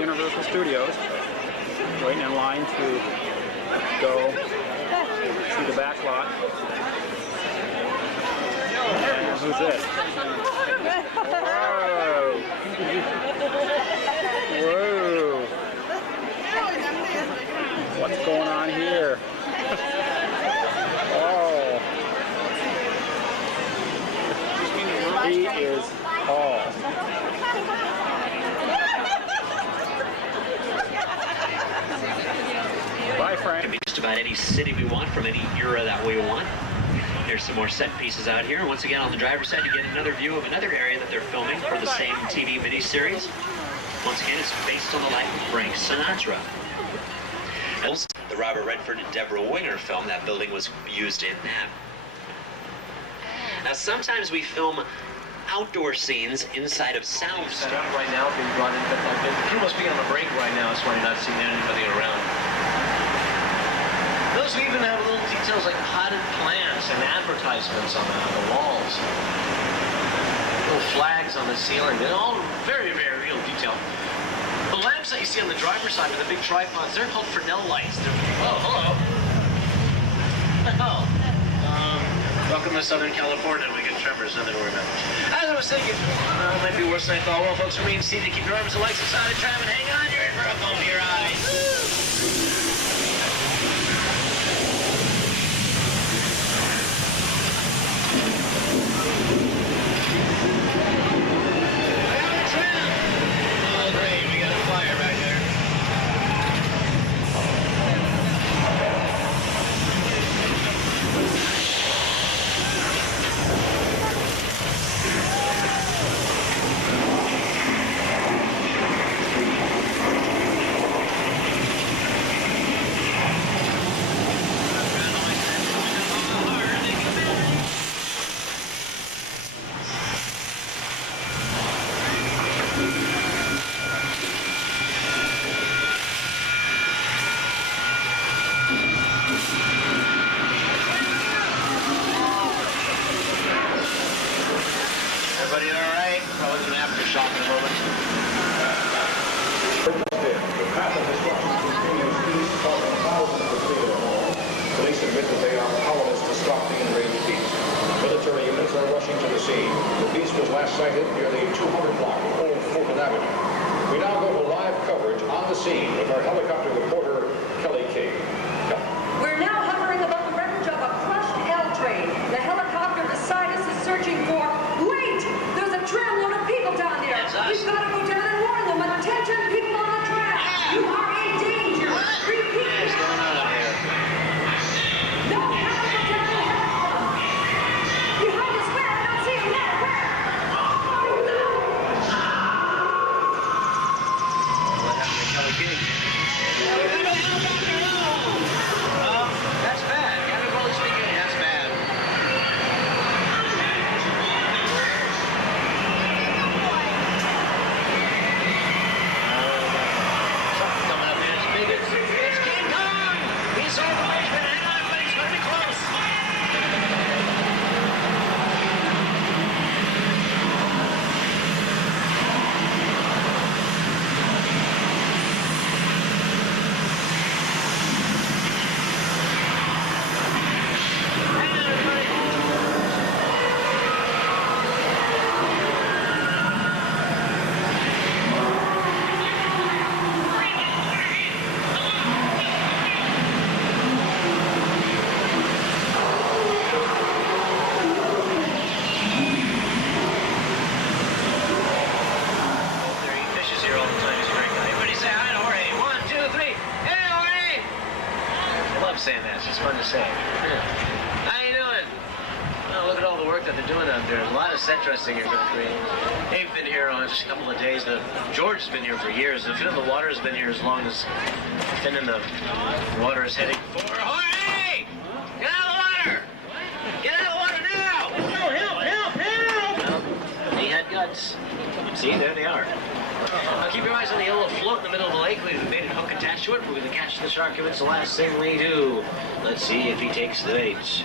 Universal Studios, waiting in line to go see the back lot. And who's this? Whoa! Whoa! What's going on here? Oh! He is tall. Bye, Frank. Can be just about any city we want from any era that we want. There's some more set pieces out here. Once again, on the driver's side, you get another view of another area that they're filming for the same TV miniseries. Once again, it's based on the life of Frank Sinatra. The Robert Redford and Deborah Winger film, that building was used in that. Now, sometimes we film outdoor scenes inside of sound stuff. Right now, being brought in, but he must be on a break right now. That's why you're not seeing anybody around. Those even have little details like potted plants and advertisements on the walls. Little flags on the ceiling. They're all very, very real detail. The lamps that you see on the driver's side with the big tripods, they're called Fresnel lights. Oh, hello. Oh. Welcome to Southern California. We get tremors, nothing to worry about. As I was thinking, it might be worse than I thought. Well, folks, for me and Steve, to keep your arms and legs inside the tram and hang on, you're in for a bump of your eyes. They've been here on just a couple of days. George has been here for years. The Finn in the Water has been here as long as Finn in the Water is heading for. Hey! Get out of the water! Get out of the water now! Help! Well, he had guts. See, there they are. Now keep your eyes on the yellow float in the middle of the lake. We've made a hook attached to it. We're going to catch the shark if it's the last thing we do. Let's see if he takes the bait.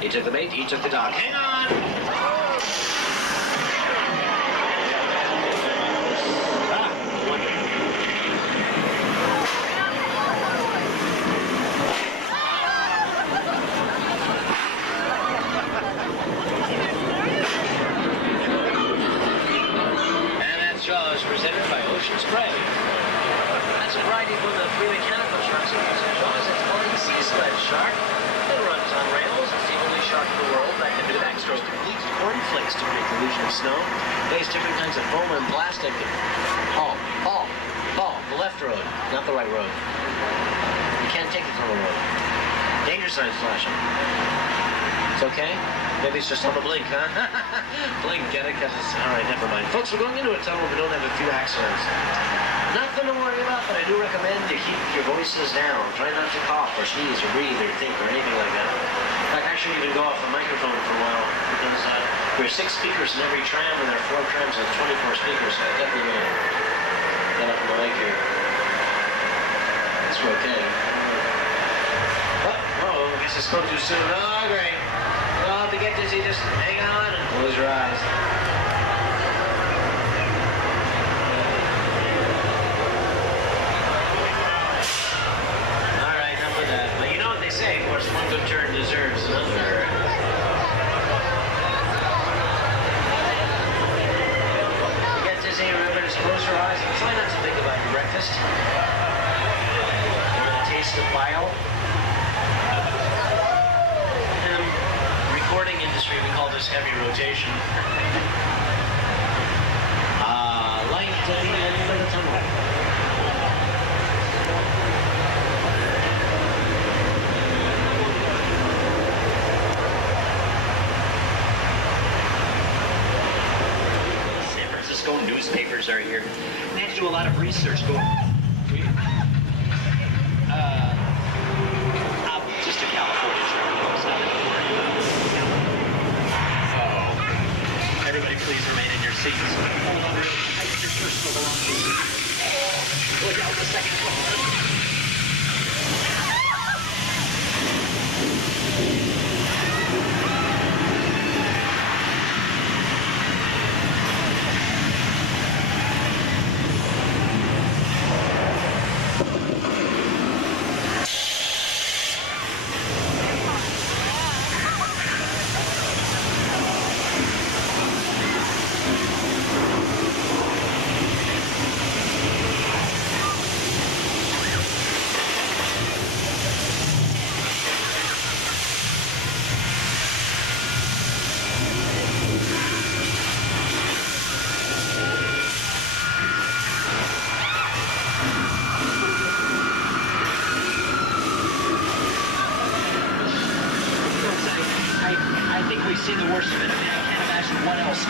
He took the bait, he took the dog. Hang on! presented by Ocean Spray. That's a variety from the free mechanical sharks in Los Angeles. It's called a sea sled shark. It runs on rails. It's the only shark in the world that can do backstroke complete cornflakes to create the illusion of snow. Plays different kinds of foam and plastic. Paul, the left road, not the right road. You can't take it from the road. Danger signs flashing. It's okay? Maybe it's just on the blink, huh? Blink, get it? Because it's... All right, never mind. Folks, we're going into a tunnel. We don't have a few accidents. Nothing to worry about, but I do recommend you keep your voices down. Try not to cough or sneeze or breathe or think or anything like that. In fact, I shouldn't even go off the microphone for a while because there are 6 speakers in every tram and there are 4 trams with 24 speakers. So I definitely want to get up on the mic here. It's okay. Oh, I guess it's going too soon. Oh, great. Well, to get dizzy, just hang on and close your eyes. Of course, one good turn deserves another. You get dizzy, remember to close your eyes and try not to think about your breakfast. Or the taste of bile. In the recording industry, we call this heavy rotation. Light at the end of the tunnel. Newspapers are here. They had to do a lot of research. Just a California journal. It's nothing to worry about. Oh. Everybody please remain in your seats. Hold on real tight to your personal belongings. Look out the second floor. See the worst of it. I mean, I can't imagine what else.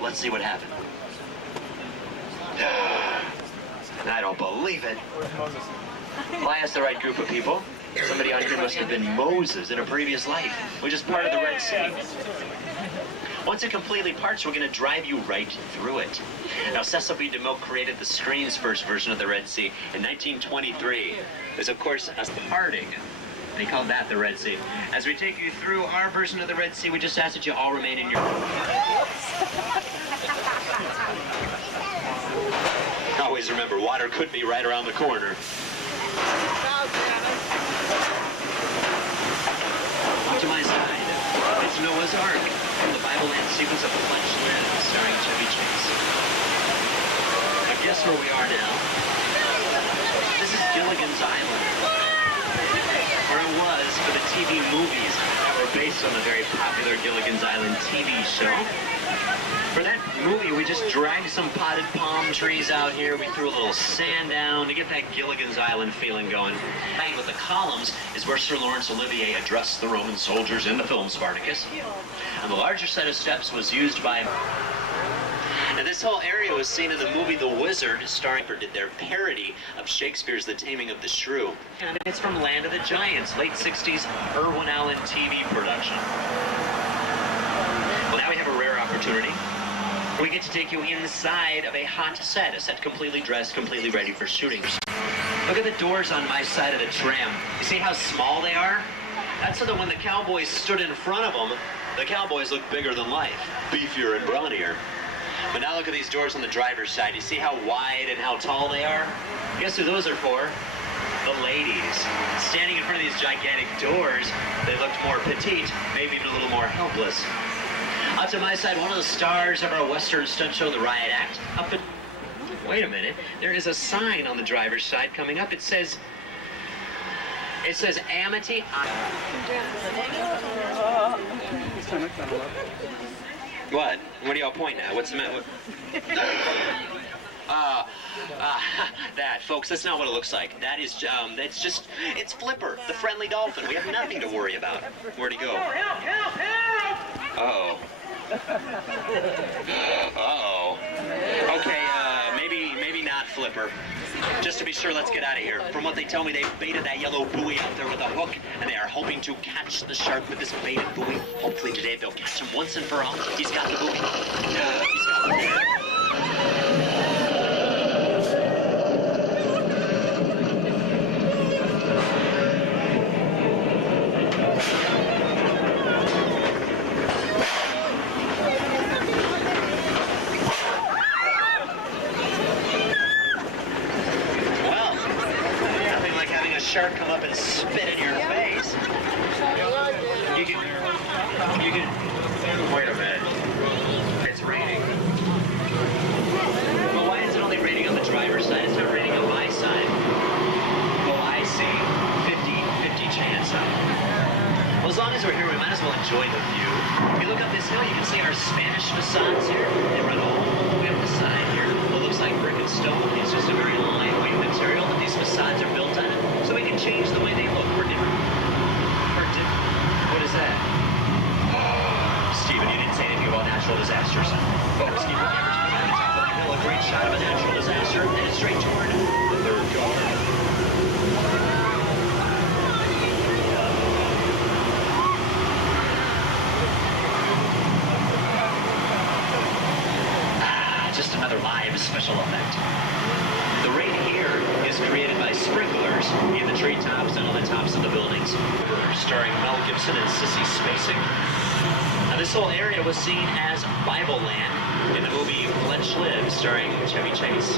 Let's see what happened. I don't believe it. Well, I asked the right group of people. Somebody on here must have been Moses in a previous life, which is part of the Red Sea. Once it completely parts, we're going to drive you right through it. Now, Cecil B. DeMille created the screen's first version of the Red Sea in 1923. There's, of course, a parting. They called that the Red Sea. As we take you through our version of the Red Sea, we just ask that you all remain in your... Always remember, water could be right around the corner. To my side, it's Noah's Ark, from the Bible-land sequence of Fletch Land, starring Chevy Chase. Now guess where we are now? This is Gilligan's Island. Or it was for the TV movies that were based on the very popular Gilligan's Island TV show. For that movie, we just dragged some potted palm trees out here. We threw a little sand down to get that Gilligan's Island feeling going. Hanging with the columns is where Sir Laurence Olivier addressed the Roman soldiers in the film Spartacus. And the larger set of steps was used by... And this whole area was seen in the movie The Wizard, starring did their parody of Shakespeare's The Taming of the Shrew. And it's from Land of the Giants, late 60s Irwin Allen TV production. Well, now we have a rare opportunity. We get to take you inside of a hot set, a set completely dressed, completely ready for shooting. Look at the doors on my side of the tram. You see how small they are? That's so that when the Cowboys stood in front of them, the Cowboys looked bigger than life, beefier and brawnier. But now look at these doors on the driver's side. You see how wide and how tall they are? Guess who those are for? The ladies. Standing in front of these gigantic doors, they looked more petite, maybe even a little more helpless. Out to my side, one of the stars of our Western stunt show, the Riot Act. Up in... Wait a minute. There is a sign on the driver's side coming up. It says Amity. What? What are y'all pointing at? What's the matter? That, folks, that's not what it looks like. That is, it's Flipper, the friendly dolphin. We have nothing to worry about. Where'd he go? Uh-oh. Uh-oh. Okay, maybe not Flipper. Just to be sure, let's get out of here. From what they tell me, they baited that yellow buoy out there with a hook, and they are hoping to catch the shark with this baited buoy. Hopefully today they'll catch him once and for all. He's got the buoy. He's got the buoy. Shark come up and spit in your face. You can, wait a minute. It's raining. Well, why is it only raining on the driver's side? It's not raining on my side. Oh, I see. 50-50 chance. Well, as long as we're here, we might as well enjoy the view. If you look up this hill, you can see our Spanish facades here. They run all the way up the side here. What looks like brick and stone. It's just a very lightweight material that these facades are built on. So we can change the way they look for different. What is that? Stephen, you didn't say anything about natural disasters. Folks, keep your cameras behind the top of the hill. A great shot of a natural disaster, and it's straight toward the third car. Just another live special effect. The rain here is created by sprinklers in the treetops and on the tops of the buildings. Starring Mel Gibson and Sissy Spacek. Now this whole area was seen as Bible Land in the movie Fletch Lives, starring Chevy Chase.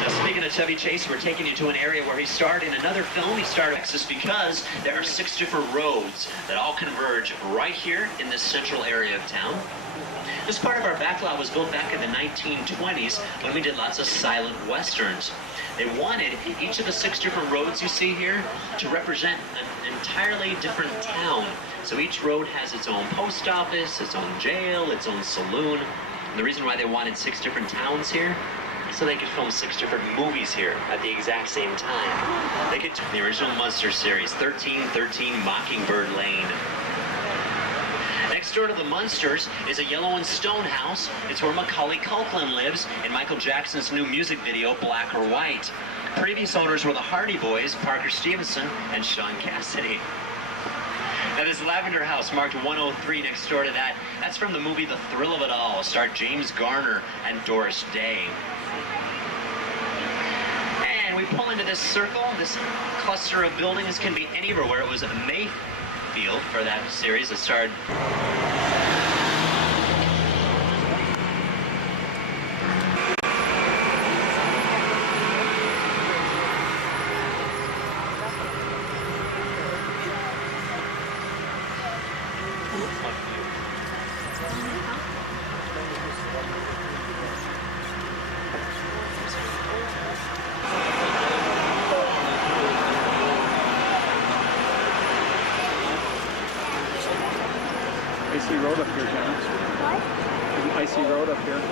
Now speaking of Chevy Chase, we're taking you to an area where he starred in another film. He starred in Texas because there are 6 different roads that all converge right here in this central area of town. This part of our backlot was built back in the 1920s when we did lots of silent westerns. They wanted each of the 6 different roads you see here to represent an entirely different town. So each road has its own post office, its own jail, its own saloon. And the reason why they wanted 6 different towns here is so they could film 6 different movies here at the exact same time. They could do the original Munster series, 1313 Mockingbird Lane. Next door to the Munsters is a yellow and stone house. It's where Macaulay Culkin lives in Michael Jackson's new music video, Black or White. Previous owners were the Hardy Boys, Parker Stevenson, and Sean Cassidy. Now this lavender house marked 103 next door to that, that's from the movie The Thrill of It All, starred James Garner and Doris Day. And we pull into this circle. This cluster of buildings can be anywhere where it was a Mayfield for that series that starred Icy road up here, John. What? There's an icy road up here.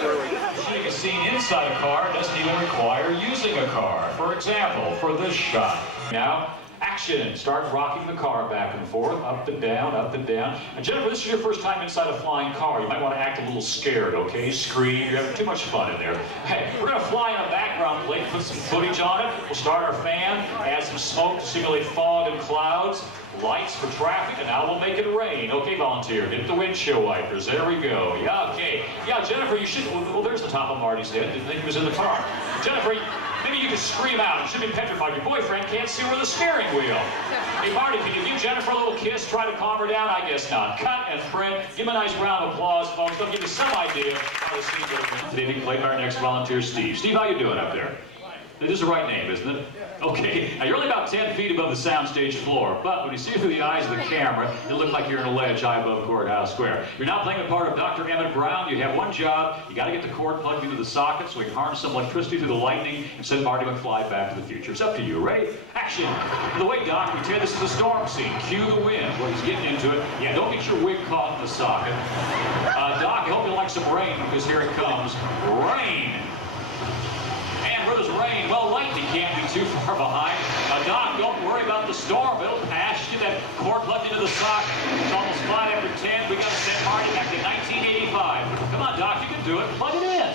Shooting a scene inside a car doesn't even require using a car. For example, for this shot. Now, action. Start rocking the car back and forth, up and down, up and down. And Jennifer, this is your first time inside a flying car. You might want to act a little scared, okay? Scream. You're having too much fun in there. Hey, we're going to fly on a background plate, put some footage on it. We'll start our fan, add some smoke to simulate fog and clouds, lights for traffic, and now we'll make it rain. Okay, volunteer, hit the windshield wipers. There we go. Yeah, okay. Yeah, Jennifer, you should... Well, there's the top of Marty's head. Didn't think he was in the car. Jennifer, maybe you could scream out. You should be petrified. Your boyfriend can't see where the steering wheel. Hey, Marty, can you give Jennifer a little kiss? Try to calm her down? I guess not. Cut and print. Give him a nice round of applause, folks. They'll give you some idea how the scene would have been. Today, being played by our next volunteer, Steve. Steve, how you doing up there? This is the right name, isn't it? Okay, now you're only about 10 feet above the soundstage floor, but when you see through the eyes of the camera, it looks like you're in a ledge high above Courthouse Square. You're now playing the part of Dr. Emmett Brown. You have one job. You got to get the cord plugged into the socket so we can harness some electricity through the lightning and send Marty McFly back to the future. It's up to you, right? Action! By the way, Doc, pretend this is a storm scene. Cue the wind. Well, he's getting into it. Yeah, don't get your wig caught in the socket. Doc, I hope you like some rain, because here it comes. Rain! Where there's rain, well, lightning can't be too far behind. Doc, don't worry about the storm. It'll pass. Get that cord plugged into the socket. It's almost 5 after 10. We got to send Marty back to 1985. Come on, Doc, you can do it. Plug it in.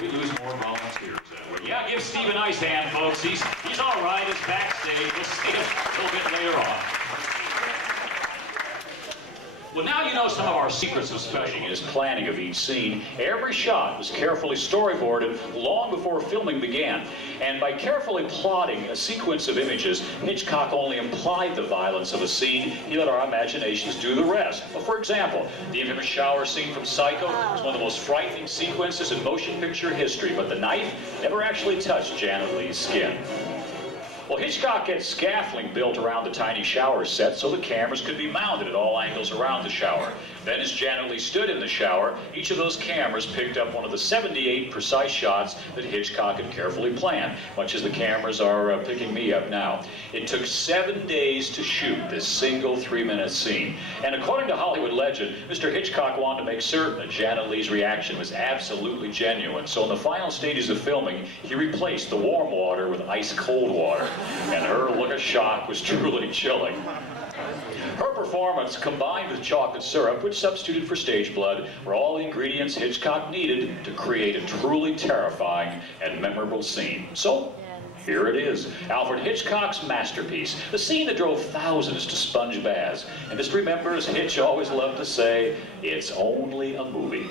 We lose more volunteers that way. Yeah, give Steve a nice hand, folks. He's all right. It's backstage. We'll see him a little bit later on. Well, now you know some of our secrets of special is planning of each scene. Every shot was carefully storyboarded long before filming began. And by carefully plotting a sequence of images, Hitchcock only implied the violence of a scene. He let our imaginations do the rest. Well, for example, the infamous shower scene from Psycho was one of the most frightening sequences in motion picture history, but the knife never actually touched Janet Leigh's skin. Well, Hitchcock had scaffolding built around the tiny shower set so the cameras could be mounted at all angles around the shower. Then as Janet Leigh stood in the shower, each of those cameras picked up one of the 78 precise shots that Hitchcock had carefully planned, much as the cameras are picking me up now. It took 7 days to shoot this single 3-minute scene. And according to Hollywood legend, Mr. Hitchcock wanted to make certain that Janet Leigh's reaction was absolutely genuine. So in the final stages of filming, he replaced the warm water with ice-cold water. And her look of shock was truly chilling. Her performance, combined with chocolate syrup, which substituted for stage blood, were all the ingredients Hitchcock needed to create a truly terrifying and memorable scene. So, here it is, Alfred Hitchcock's masterpiece, the scene that drove thousands to sponge baths. And just remember, as Hitch always loved to say, it's only a movie.